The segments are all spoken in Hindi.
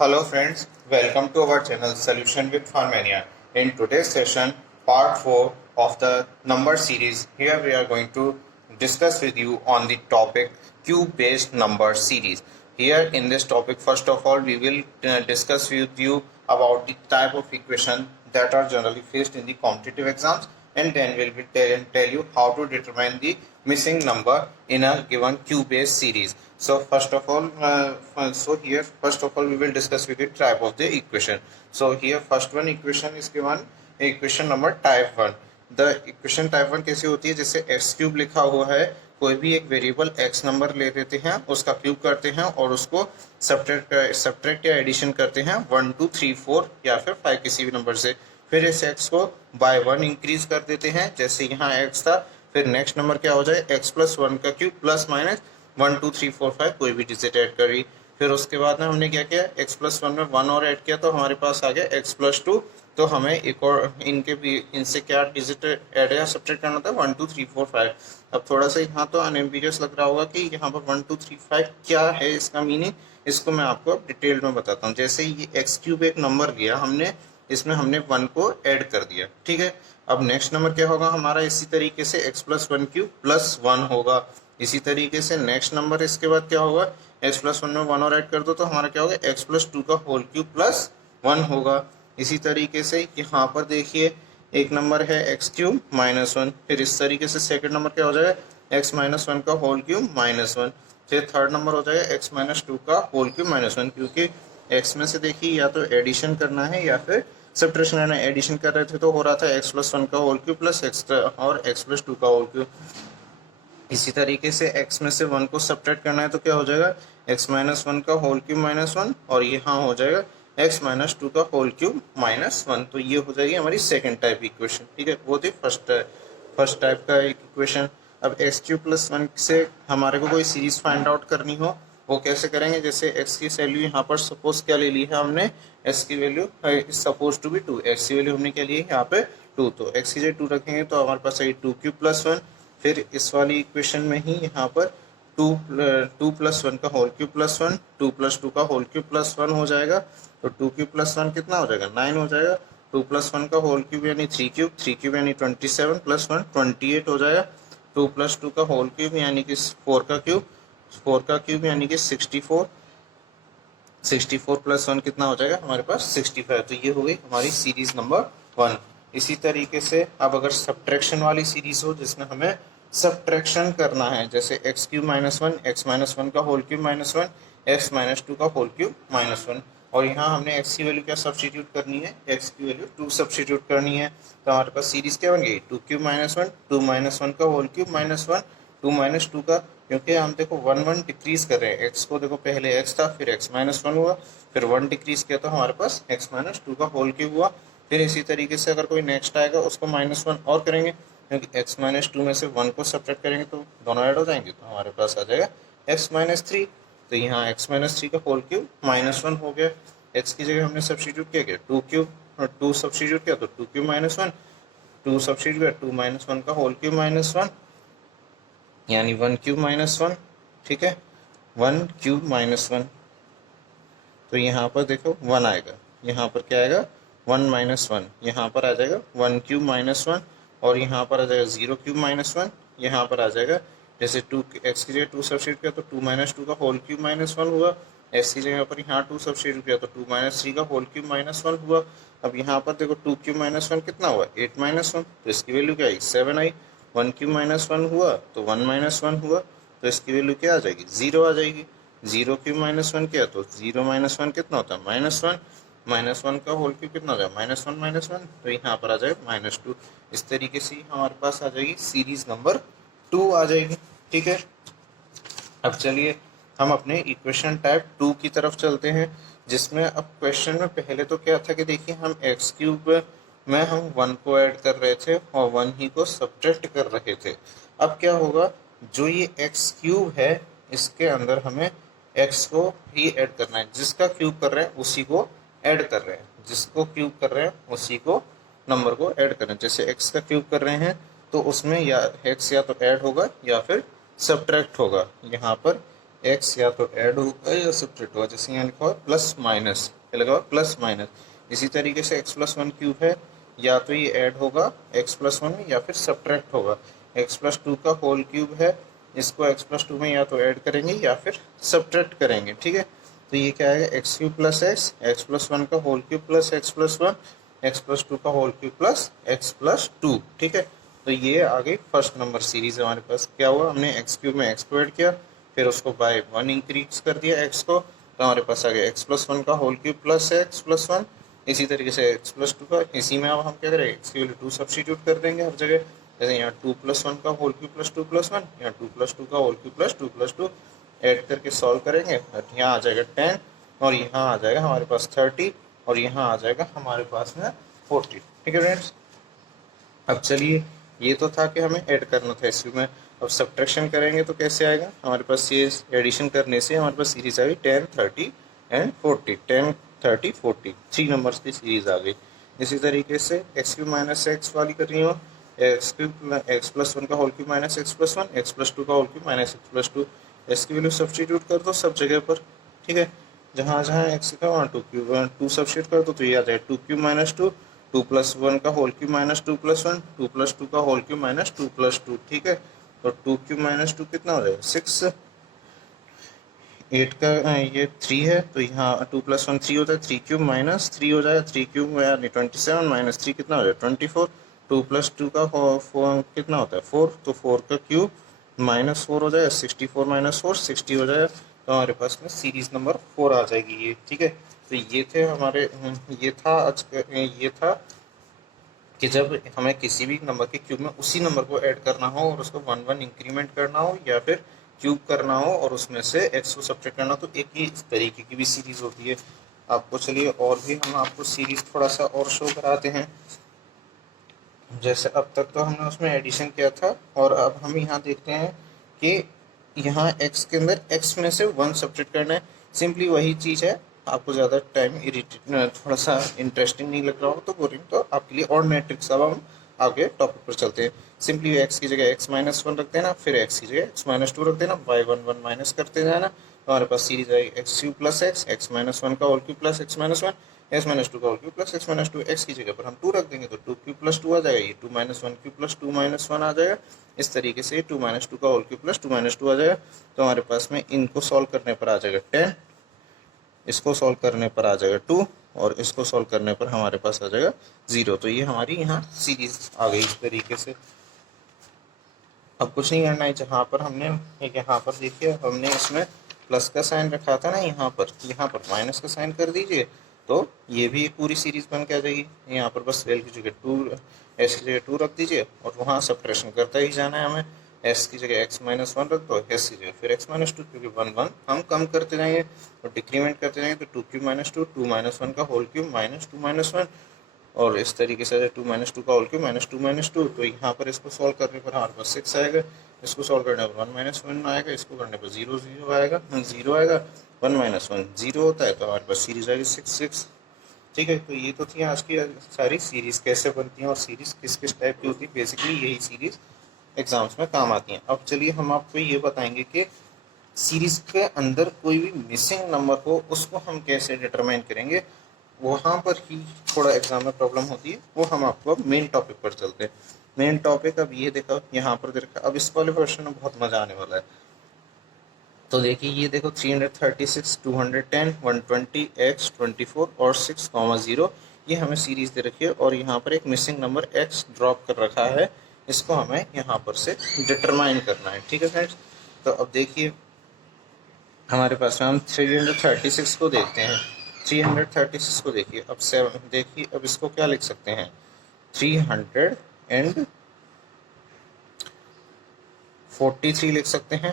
Hello friends, welcome to our channel Solution with Farmania. In today's session, part 4 of the number series, here we are going to discuss with you on the topic cube-based number series. Here in this topic, first of all, we will discuss with you about the type of equation that are generally faced in the competitive exams, and then we will tell you how to determine the missing number in a given cube-based series. So first of all, we will discuss with the type of the equation. So here first one equation is given, equation number type 1. The equation type 1 कैसी होती है? जैसे x क्यूब लिखा हुआ है, कोई भी एक वेरिएबल x नंबर ले लेते हैं, उसका क्यूब करते हैं और उसको सब्ट्रैक्ट या एडिशन करते हैं 1 2 3 4 या फिर 5 किसी भी नंबर से। फिर इस x को बाय 1 इंक्रीज कर देते हैं, जैसे यहाँ x था, फिर नेक्स्ट नंबर क्या हो जाए x प्लस 1 का क्यूब प्लस माइनस 1 2 3 4 5 कोई भी डिजिट ऐड करी। फिर उसके बाद में हमने क्या किया, x प्लस 1 में 1 और ऐड किया तो हमारे पास आ गया x प्लस 2। तो हमें एक और इनसे क्या डिजिट ऐड या सब्ट्रैक्ट करना था 1 2 3 4 5। अब थोड़ा सा यहाँ तो अनएम्बिगियस लग रहा होगा कि यहाँ पर 1 2 3 5 क्या है, इसका मीनिंग इसको मैं आपको डिटेल में बताता हूँ। जैसे ये एक्स क्यूब एक नंबर लिया हमने, इसमें हमने 1 को ऐड कर दिया, ठीक है। अब नेक्स्ट नंबर क्या होगा हमारा, इसी तरीके से x प्लस 1 क्यूब प्लस 1 होगा। इसी तरीके से नेक्स्ट नंबर इसके बाद क्या होगा, x प्लस 1 में 1 और ऐड कर दो तो हमारा क्या होगा, x प्लस 2 का होल क्यूब प्लस 1 होगा। इसी तरीके से यहाँ पर देखिए एक नंबर है x क्यूब माइनस 1, फिर इस तरीके से सेकंड नंबर क्या हो जाएगा, x माइनस 1 का होल क्यूब माइनस 1, फिर थर्ड नंबर हो जाएगा x माइनस 2 का होल क्यूब माइनस 1, क्योंकि x में से देखिए या तो एडिशन करना है या फिर सब्ट्रैक्शन करना है। एडिशन कर रहे थे तो हो रहा था x प्लस 1 का होल क्यूब प्लस x और x प्लस 2 का होल क्यूब। इसी तरीके से x में से 1 को सब्ट्रैक्ट करना है तो क्या हो जाएगा, x माइनस 1 का होल क्यूब माइनस 1 और यहाँ हो जाएगा x माइनस 2 का होल क्यूब माइनस 1। तो ये हो जाएगी हमारी सेकंड टाइप इक्वेशन, ठीक है। वो थी फर्स्ट टाइप का एक इक्वेशन। अब x क्यूब प्लस 1 से हमारे को कोई सीरीज फाइंड आउट करनी हो, वो कैसे करेंगे, जैसे x की वैल्यू यहाँ पर सपोज क्या ले ली है हमने, x की value suppose to be 2, x की वैल्यू हमने क्या ली है यहाँ पे 2, तो x की जगह 2 रखेंगे तो हमारे पास आई 2 क्यूब प्लस 1। फिर इस वाली इक्वेशन में ही यहाँ पर 2 प्लस 1 का होल क्यूब प्लस 1, 2 प्लस 2 का होल क्यूब प्लस 1 हो जाएगा। तो 2 क्यूब प्लस 1 कितना हो जाएगा, 9 हो जाएगा। 2 प्लस 1 का होल क्यूब यानी 3 क्यूब यानी 27 प्लस 1 28 हो जाएगा। 2 प्लस 2 का होल क्यूब यानी कि 4 का क्यूब यानी कि 64 प्लस 1 कितना हो जाएगा हमारे पास 65। तो ये हो गई हमारी सीरीज नंबर 1। इसी तरीके से अब अगर सब्ट्रैक्शन वाली सीरीज हो जिसमें हमें सब्ट्रैक्शन करना है, जैसे x cube minus 1, x minus 1 का whole cube minus 1, x minus 2 का होल क्यूब माइनस 1, और यहाँ हमने एक्स की वैल्यू क्या सब्स्टिट्यूट करनी है, एक्स की वैल्यू 2 सब्स्टिट्यूट करनी है। तो हमारे पास सीरीज क्या बन गई, 2 क्यूब माइनस 1, 2 माइनस 1 का होल क्यूब माइनस 1, 2 माइनस 2 का, क्योंकि हम देखो 1 1 डिक्रीज कर रहे हैं, एक्स को देखो पहले एक्स था फिर एक्स माइनस 1 हुआ, फिर 1 डिक्रीज किया तो हमारे पास एक्स माइनस 2 का होल क्यूब हुआ। फिर इसी तरीके से अगर कोई नेक्स्ट आएगा उसको माइनस 1 और करेंगे, क्योंकि x माइनस 2 में से 1 को सब्ट्रैक्ट करेंगे तो दोनों ऐड हो जाएंगे, तो हमारे पास आ जाएगा x माइनस 3। तो यहाँ x माइनस 3 का होल क्यूब माइनस 1 हो गया। x की जगह हमने सब्स्टिट्यूट किया, 2 क्यूब और 2 सब्स्टिट्यूट किया तो 2 क्यूब माइनस 1, 2 सब्स्टिट्यूट किया 2 माइनस 1 का होल क्यूब माइनस 1 यानी 1 क्यूब माइनस 1, ठीक है, 1 क्यूब माइनस 1। तो यहाँ पर देखो 1 आएगा, यहाँ पर क्या आएगा 1 माइनस 1, यहाँ पर आ जाएगा 1 क्यूब माइनस 1 और यहाँ पर आ जाएगा 0 क्यूब माइनस 1। यहाँ पर आ जाएगा जैसे 2 एक्स की जगह 2 सब्स्टिट्यूट किया तो 2 माइनस 2 का होल क्यूब माइनस 1 हुआ। एक्स की जगह पर यहाँ 2 सब्स्टिट्यूट किया तो 2 माइनस 3 का होल क्यूब माइनस 1 हुआ। अब यहाँ पर देखो 2 क्यूब माइनस 1 कितना हुआ, 8 माइनस 1, तो इसकी वैल्यू क्या आई 7 आई। 1 क्यूब माइनस 1 हुआ तो 1 माइनस 1 हुआ, तो इसकी वैल्यू क्या आ जाएगी 0 आ जाएगी। 0 क्यूब माइनस 1 किया तो 0 माइनस 1 कितना होता है माइनस 1, माइनस 1 का होल क्यूब कितना हो जाएगा माइनस 1 माइनस 1, तो यहाँ पर आ जाएगा माइनस 2। इस तरीके से हमारे पास आ जाएगी सीरीज नंबर 2 आ जाएगी, ठीक है। अब चलिए हम अपने इक्वेशन टाइप 2 की तरफ चलते हैं, जिसमें अब क्वेश्चन में पहले तो क्या था कि देखिए हम एक्स क्यूब में हम 1 को ऐड कर रहे थे और 1 ही को सब्ट्रैक्ट कर रहे थे। अब क्या होगा, जो ये एक्स क्यूब है इसके अंदर हमें एक्स को ही ऐड करना है, जिसका क्यूब कर रहे हैं उसी को ऐड कर रहे हैं, जिसको क्यूब कर रहे हैं उसी को नंबर को ऐड कर रहे हैं। जैसे x का क्यूब कर रहे हैं तो उसमें या x या तो ऐड होगा या फिर सब्ट्रैक्ट होगा। यहाँ पर एक्स या तो ऐड होगा या सब्ट्रैक्ट होगा। जैसे यहाँ लिखा हुआ प्लस माइनस, क्या लगा हुआ प्लस माइनस। इसी तरीके से एक्स प्लस वन क्यूब है, या तो ये ऐड होगा एक्स प्लस वन में या फिर सब्ट्रैक्ट होगा। एक्स प्लस टू का होल क्यूब है, इसको एक्स प्लस टू में या तो ऐड करेंगे या फिर सब्ट्रैक्ट करेंगे, ठीक है। तो ये क्या आएगा, x cube plus x, x plus one का whole cube plus x plus one, x plus two का whole cube plus x plus two, ठीक है। तो ये आ गई फर्स्ट नंबर सीरीज हमारे पास। क्या हुआ, हमने एक्स क्यूब में एक्स को ऐड किया, फिर उसको बाय वन इंक्रीज कर दिया एक्स को, तो हमारे पास आ गया एक्स प्लस वन का whole cube plus x plus one. इसी तरीके से एक्स प्लस टू का, इसी में अब हम क्या करें, एक्स की वैल्यू टू सब्स्टिट्यूट कर देंगे हर जगह। जैसे यहाँ टू प्लस वन का whole cube plus two plus one, यहाँ टू प्लस टू का whole cube plus two add करके सॉल्व करेंगे, और यहाँ आ जाएगा 10, और यहाँ आ जाएगा हमारे पास 30, और यहाँ आ जाएगा हमारे पास में 40, ठीक है फ्रेंड्स। अब चलिए, ये तो था कि हमें ऐड करना था इसमें में। अब सब्ट्रैक्शन करेंगे तो कैसे आएगा, हमारे पास ये एडिशन करने से हमारे पास सीरीज आ गई 10, 30 एंड 40, 10, 30, 40, 3 नंबर्स की सीरीज आ गई। इसी तरीके से एक्स क्यूब माइनस एक्स वाली कर रही हूँ, x cube x plus one का whole cube minus x plus one, x plus two का whole cube minus x plus two. X की वैल्यू सब्स्टिट्यूट कर दो सब जगह पर, ठीक है। जहाँ जहाँ एक्स का वहाँ टू क्यूब टू सब्स्टिट्यूट कर दो, तो ये आ जाएगा two cube minus two, two plus one का whole cube minus two plus one, two plus two का whole cube minus two plus two, ठीक है। तो टू क्यूब माइनस टू कितना हो जाएगा 6, 8 का ये 3 है, तो यहाँ टू प्लस वन 3 होता है, 3 क्यूब माइनस 3 हो जाएगा, 3 क्यूब यानी 27 माइनस 3 कितना हो जाएगा 24, टू प्लस टू का कितना होता है 4, तो 4 का क्यूब माइनस 4 हो जाएगा, 64 माइनस 4 60 हो जाएगा। तो हमारे पास में सीरीज नंबर 4 आ जाएगी ये, ठीक है। तो ये थे हमारे ये था आज ये था कि जब हमें किसी भी नंबर के क्यूब में उसी नंबर को ऐड करना हो और उसको वन वन इंक्रीमेंट करना हो, या फिर क्यूब करना हो और उसमें से एक्स को सब्ट्रैक्ट करना हो, तो एक ही इस तरीके की भी सीरीज होती है आपको। चलिए और भी हम आपको सीरीज थोड़ा सा और शो कराते हैं। जैसे अब तक तो हमने उसमें एडिशन किया था, और अब हम यहाँ देखते हैं कि यहाँ x के अंदर x में से वन सब्ट्रैक्ट करना है। सिंपली वही चीज़ है, आपको ज़्यादा टाइम इरिटेट थोड़ा सा इंटरेस्टिंग नहीं लग रहा हो तो बोरिंग, तो आपके लिए और नए ट्रिक्स अब हम आगे टॉपिक पर चलते हैं। सिंपली x की जगह x माइनस वन रख देना, फिर x की जगह x माइनस टू रख देना, बाई वन वन माइनस करते जाना, तो हमारे पास सीरीज आएगी x cube plus x, x minus one का whole cube plus x minus one, x minus two का whole cube plus x minus two. X की जगह पर हम टू रख देंगे तो टू क्यूब प्लस टू आ जाएगा, ये two minus one cube plus two minus one आ जाएगा। इस तरीके से टू माइनस टू का whole cube plus two minus to आ जाएगा। तो हमारे पास में इनको सॉल्व करने पर आ जाएगा 10, इसको सॉल्व करने पर आ जाएगा 2, और इसको सॉल्व करने पर हमारे पास आ जाएगा 0। तो ये हमारी यहाँ सीरीज आ गई इस तरीके से। अब कुछ नहीं करना है, जहाँ पर हमने यहाँ पर देखिए हमने इसमें प्लस का साइन रखा था ना, यहाँ पर माइनस का साइन कर दीजिए, तो ये भी एक पूरी सीरीज बन के आ जाएगी। यहाँ पर बस एल की जगह टू, एस की जगह टू रख दीजिए, और वहाँ सब्ट्रैक्शन करता ही जाना है हमें। एस की जगह एक्स माइनस वन रख दो, एस की जगह फिर एक्स माइनस टू, क्योंकि वन वन हम कम करते जाएंगे और डिक्रीमेंट करते जाएंगे, तो two cube minus two, two minus one का whole cube minus two minus one, और इस तरीके से टू माइनस टू का whole cube minus two minus two. तो यहाँ पर इसको सॉल्व करने पर हमारे पास 6 आएगा, इसको सॉल्व करने पर वन माइनस वन आएगा, इसको करने पर जीरो जीरो आएगा, जीरो आएगा, वन माइनस वन जीरो होता है, तो हमारे पास सीरीज आएगी 6 6, ठीक है। तो ये तो थी आज की सारी सीरीज कैसे बनती हैं और सीरीज किस किस टाइप की होती है। बेसिकली यही सीरीज एग्जाम्स में काम आती हैं। अब चलिए हम आपको ये बताएंगे कि सीरीज के अंदर कोई भी मिसिंग नंबर हो उसको हम कैसे डिटरमाइन करेंगे। वहाँ पर ही थोड़ा एग्जाम में प्रॉब्लम होती है, वो हम आपको अब मेन टॉपिक पर चलते हैं। मेन टॉपिक अब ये देखो, यहाँ पर देखा, अब इस वाले क्वेश्चन में बहुत मजा आने वाला है। तो देखिए ये देखो 336, 210, 120, x 24 और 6, 0, ये हमें सीरीज दे रखी है, और यहाँ पर एक मिसिंग नंबर x ड्रॉप कर रखा है, इसको हमें यहाँ पर से डिटरमाइन करना है, ठीक है फ्रेंड्स। तो अब देखिए हमारे पास में हम 336 को देखते हैं, 336 को देखिए। अब 7 देखिए, अब इसको क्या लिख सकते हैं 343 लिख सकते हैं।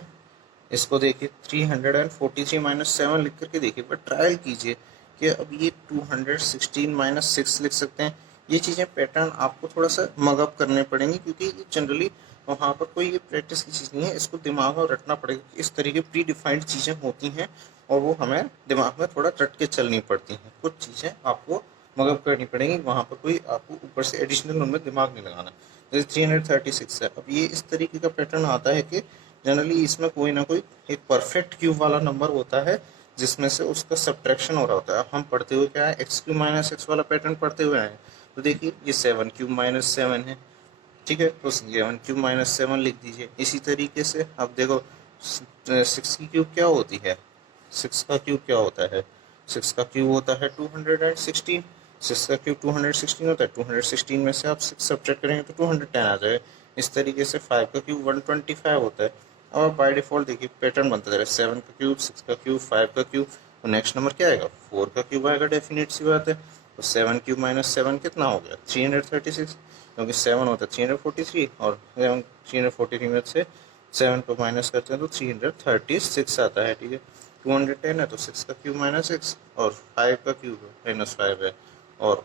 इसको देखिए 343 माइनस 7 लिख करके देखिए, पर ट्रायल कीजिए कि अब ये 216 माइनस 6 लिख सकते हैं। ये चीज़ें पैटर्न आपको थोड़ा सा मगअप करने पड़ेंगी, क्योंकि जनरली वहाँ पर कोई ये प्रैक्टिस की चीज़ नहीं है, इसको दिमाग में रटना पड़ेगा। इस तरीके प्री डिफाइंड चीज़ें होती हैं और वो हमें दिमाग में थोड़ा रट के चलनी पड़ती हैं। कुछ चीज़ें आपको मगअप करनी पड़ेंगी, वहाँ पर कोई आपको ऊपर से एडिशनल उनमें दिमाग नहीं लगाना। जैसे 336 है, अब ये इस तरीके का पैटर्न आता है कि जनरली इसमें कोई ना कोई एक परफेक्ट क्यूब वाला नंबर होता है जिसमें से उसका सब्ट्रैक्शन हो रहा होता है। अब हम पढ़ते हुए क्या है, एक्स क्यूब माइनस एक्स वाला पैटर्न पढ़ते हुए आए, तो देखिए ये 7 क्यूब माइनस 7 है, ठीक है, तो 7 क्यूब माइनस 7 लिख दीजिए। इसी तरीके से अब देखो 6 की क्यूब क्या होती है, 6 का क्यूब क्या होता है, 6 का क्यूब होता है 216, 6 का क्यूब 216 होता है, 216 में से आप 6 सब्ट्रैक्ट करेंगे तो 210 आ जाएगा। इस तरीके से 5 का क्यूब 125 होता है। अब आप बाय डिफॉल्ट देखिए पैटर्न बनता जा रहा है, 7 का क्यूब, 6 का क्यूब, 5 का क्यूब, तो नेक्स्ट नंबर क्या आएगा, 4 का क्यूब आएगा, डेफिनेट सी बात है। तो 7 क्यूब माइनस 7 कितना हो गया, 336, क्योंकि 7 होता है 343 और 343 में से 7 को माइनस करते हैं तो 336 आता है, ठीक है। 210 है तो 6 का क्यूब माइनस 6 और 5 का क्यूब -5 है, और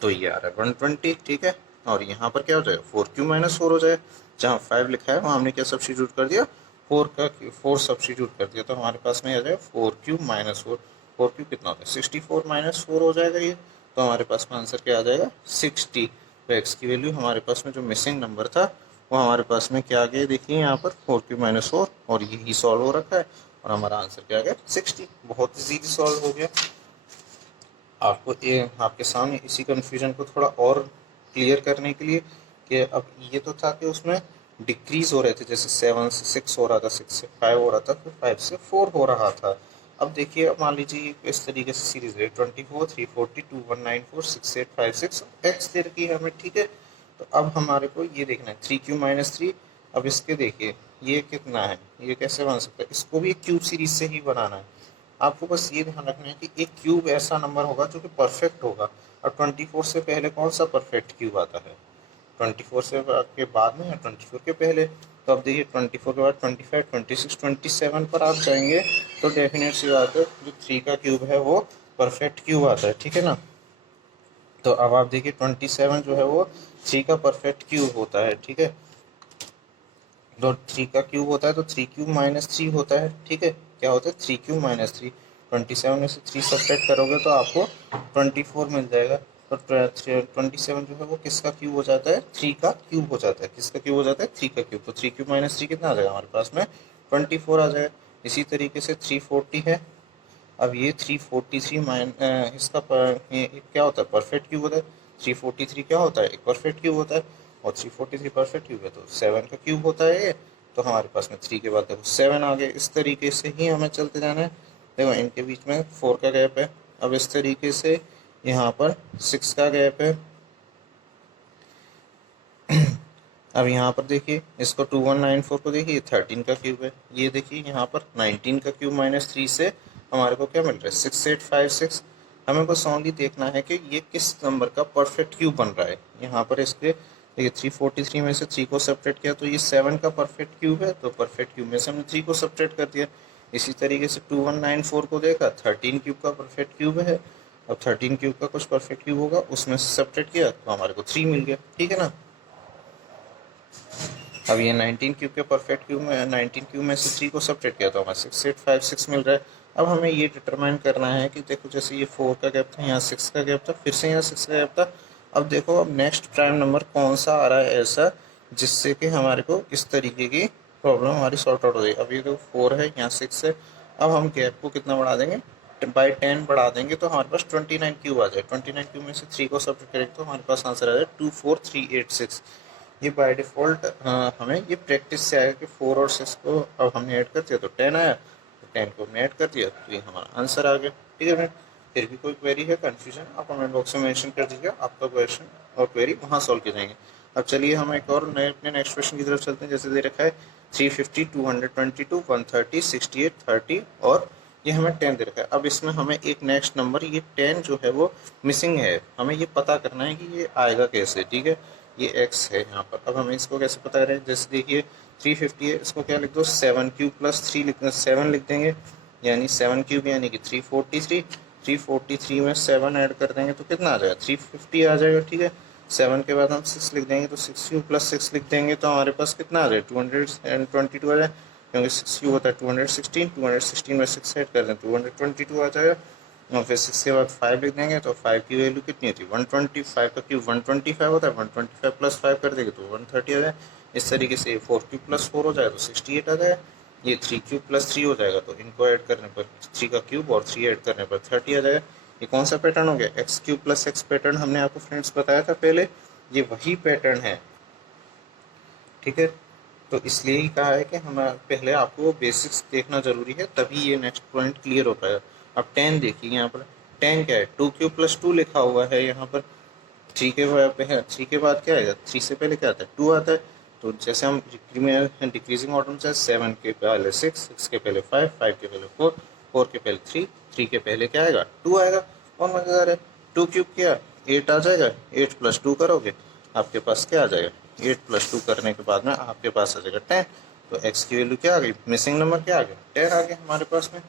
तो ये आ रहा है 120, ठीक है। और यहाँ पर क्या हो जाएगा, 4 क्यूब माइनस 4 हो जाएगा, जहाँ 5 लिखा है वहाँ हमने क्या सब्स्टिट्यूट कर दिया, 4 सब्स्टिट्यूट कर दिया, तो हमारे पास में आ जाएगा 4 क्यूब माइनस 4। 4 क्यूब कितना होता है 64 -4 हो जाएगा ये, तो हमारे पास में आंसर क्या आ जाएगा 60। तो एक्स की वैल्यू हमारे पास में जो मिसिंग नंबर था वो हमारे पास में क्या आ गया, देखिए यहाँ पर 4 क्यूब माइनस 4, और यही सॉल्व हो रखा है, और हमारा आंसर क्या आ गया 60। बहुत इजीली सॉल्व हो गया। आपको आपके सामने इसी कन्फ्यूजन को थोड़ा और क्लियर करने के लिए कि अब ये तो था कि उसमें डिक्रीज हो रहे थे, जैसे 7 से 6 हो रहा था, 6 से 5 हो रहा था, फिर 5 से 4 हो रहा था। अब देखिए, अब मान लीजिए इस तरीके से सीरीज है 24, 340, 2194, 6856 एक्स दे रखी है हमें, ठीक है। तो अब हमारे को ये देखना है 3 क्यू माइनस 3। अब इसके देखिए ये कितना है, ये कैसे बन सकता है, इसको भी एक क्यूब सीरीज से ही बनाना है। आपको बस ये ध्यान रखना है कि एक क्यूब ऐसा नंबर होगा जो कि परफेक्ट होगा, और 24 से पहले कौन सा परफेक्ट क्यूब आता है, 24 से के बाद में या 24 के पहले। तो अब देखिए 24 के बाद 25, 26, 27 पर आप जाएंगे तो डेफिनेट सी बात है जो 3 का क्यूब है वो परफेक्ट क्यूब आता है, ठीक है ना। तो अब आप देखिए 27 जो है वो 3 का परफेक्ट क्यूब होता है, ठीक है। तो 3 का क्यूब होता है तो 3 क्यूब माइनस 3 होता है, ठीक है। क्या होता है 3 क्यूब माइनस 3, 27 में से 3 सब्ट्रैक्ट करोगे तो आपको 24 मिल जाएगा। तो 27 जो है वो किसका क्यूब हो जाता है, 3 का क्यूब हो जाता है, किसका क्यूब हो जाता है 3 का क्यूब। तो 3 क्यूब माइनस 3 कितना आ जाएगा हमारे पास में 24 आ जाएगा। इसी तरीके से 340 है। अब ये 343 ये क्या होता है, परफेक्ट क्यूब होता है। 343 क्या होता है, एक परफेक्ट क्यूब होता है, और 343 परफेक्ट क्यूब है तो 7 का क्यूब होता है ये। तो हमारे पास में 3 के बाद देखो 7 आ गए। इस तरीके से ही हमें चलते जाना है। देखो इनके बीच में 4 का गैप है। अब इस तरीके से यहाँ पर 6 का गैप है। अब यहाँ पर देखिए इसको 2194 को देखिए 13 का क्यूब है। ये देखिए यहाँ पर 19 का क्यूब माइनस 3 से हमारे को क्या मिल रहा है 6856। हमें बस ओनली देखना है कि ये किस नंबर का परफेक्ट क्यूब बन रहा है। यहाँ पर इसके देखिए 343 में से 3 को सब्ट्रैक्ट किया तो ये 7 का परफेक्ट क्यूब है, तो परफेक्ट क्यूब में से हमने 3 को सब्ट्रैक्ट कर दिया। इसी तरीके से 2194 को देखा 13 क्यूब का परफेक्ट क्यूब है। अब 13 क्यूब का कुछ परफेक्ट क्यूब होगा उसमें से सब्ट्रैक्ट किया तो हमारे को 3 मिल गया, ठीक है ना। अब ये 19 क्यूब के परफेक्ट क्यूब में 19 क्यूब में से 3 को सब्ट्रैक्ट किया तो हमें 6856 मिल रहा है। अब हमें ये डिटरमाइन करना है कि देखो जैसे ये 4 का गैप था, यहाँ 6 का गैप था, फिर से यहाँ 6 का गैप था। अब देखो अब नेक्स्ट प्राइम नंबर कौन सा आ रहा है ऐसा जिससे कि हमारे को इस तरीके की प्रॉब्लम हमारी सॉर्ट आउट हो जाएगी। अब ये देखो 4 है, यहाँ 6 है। अब हम गैप को कितना बढ़ा देंगे, बाई 10 बढ़ा देंगे तो हमारे पास 29 क्यूब आ जाए। 29 क्यूब में से 3 को सब्ट्रैक्ट करेंगे तो हमारे पास आंसर आ जाए 24386। ये बाय डिफ़ॉल्ट हमें ये प्रैक्टिस से आएगा कि 4 और 6 को अब हमने ऐड कर दिया तो 10 आया, तो 10 को हमने ऐड कर दिया तो ये हमारा आंसर आ गया, ठीक है फ्रेंड। फिर भी कोई क्वेरी है, कन्फ्यूजन, आप कमेंट बॉक्स में मेंशन कर दीजिए, आपका क्वेश्चन और क्वेरी वहाँ सॉल्व किए जाएंगे। अब चलिए हम एक और नए अपने नेक्स्ट क्वेश्चन की तरफ चलते हैं। जैसे दे रखा है 350, 222, 130, 68, 30 और ये हमें 10 दे रखा है। अब इसमें हमें एक नेक्स्ट नंबर ये 10 जो है वो मिसिंग है, हमें ये पता करना है कि ये आएगा कैसे, ठीक है। ये x है यहाँ पर। अब हमें इसको कैसे पता करें, जैसे देखिए 350 है, इसको क्या लिख दो 7 क्यूब प्लस 3 7 लिख देंगे, यानी 7 क्यूब यानी कि 343। 343 में 7 ऐड कर देंगे तो कितना आ जाएगा 350 आ जाएगा, ठीक है। 7 के बाद हम 6 लिख देंगे तो 6 क्यूब प्लस 6 लिख देंगे तो हमारे पास कितना आ जाए 222 आ जाए, क्योंकि 6 क्यूब होता है 216। 216 में 6 ऐड कर दें 222 आ जाएगा। और फिर 6 के बाद 5 लिख देंगे तो 5 की वैल्यू कितनी होती है 125 का क्यूब 125 होता है, 125 प्लस 5 कर देंगे तो 130 आ जाए। इस तरीके से 4 क्यूब प्लस 4 हो जाएगा तो 68 आ जाएगा। ये 3 क्यूब प्लस 3 हो जाएगा तो इनको ऐड करने पर 3 का क्यूब और 3 ऐड करने पर 30 आ जाएगा। ये कौन सा पैटर्न हो गया, x cube plus x pattern हमने आपको फ्रेंड्स बताया था पहले, ये वही पैटर्न है। ठीक है, तो इसलिए ही कहा है कि हमें पहले आपको बेसिक्स देखना जरूरी है, तभी ये नेक्स्ट पॉइंट क्लियर हो पाएगा। अब 10 देखिए, यहाँ पर 10 क्या है, 2 क्यूब प्लस 2 लिखा हुआ है यहाँ पर। 3 के बाद है, 3 के बाद क्या आएगा, 3 से पहले क्या आता है, 2 आता है। तो जैसे हम डिक्रीजिंग ऑर्डर में चाहे 7 के पहले 6, 6 के पहले 5, 5 के पहले 4, 4 के पहले 3, 3 के पहले क्या आएगा, 2 आएगा। और मजेदार है, 2 क्यूब किया 8 आ जाएगा, 8 प्लस 2 करोगे आपके पास क्या आ जाएगा, 8 प्लस 2 करने के बाद में आपके पास आ जाएगा 10। तो x की वैल्यू क्या आ गई, मिसिंग नंबर क्या आ गया, 10 आ गया हमारे पास में।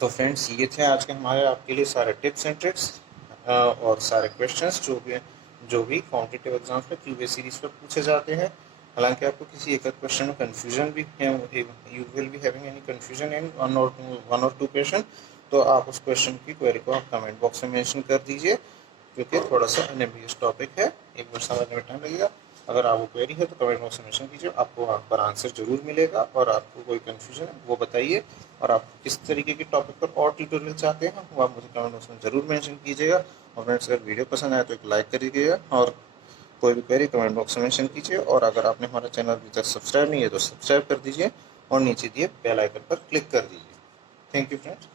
तो फ्रेंड्स ये थे आज के हमारे आपके लिए सारे टिप्स एंड ट्रिक्स और सारे क्वेश्चंस जो भी कॉम्पिटिटिव एग्जाम्स में क्यूबे सीरीज पर पूछे जाते हैं। हालांकि आपको किसी एक क्वेश्चन में कंफ्यूजन भी है, you will be having any confusion in one और टू क्वेश्चन, तो आप उस क्वेश्चन की क्वेरी को आप कमेंट बॉक्स में मेंशन कर दीजिए, क्योंकि थोड़ा सा अनएम्बिगियस टॉपिक है, एक बार समझने में टाइम लगेगा। अगर आपको क्वेरी है तो कमेंट बॉक्स में मेंशन कीजिए, आपको वहाँ पर आंसर जरूर मिलेगा। और आपको कोई कंफ्यूजन है वो बताइए, और आप किस तरीके के टॉपिक पर और ट्यूटोरियल चाहते हैं वो आप मुझे कमेंट बॉक्स में जरूर मेंशन कीजिएगा। और फ्रेंड्स अगर वीडियो पसंद आए तो एक लाइक कर दीजिएगा, और कोई भी क्वेरी कमेंट बॉक्स में मेंशन कीजिए। और अगर आपने हमारा चैनल अभी तक सब्सक्राइब नहीं है तो सब्सक्राइब कर दीजिए और नीचे दिए बेल आइकन पर क्लिक कर दीजिए। Thank you friends.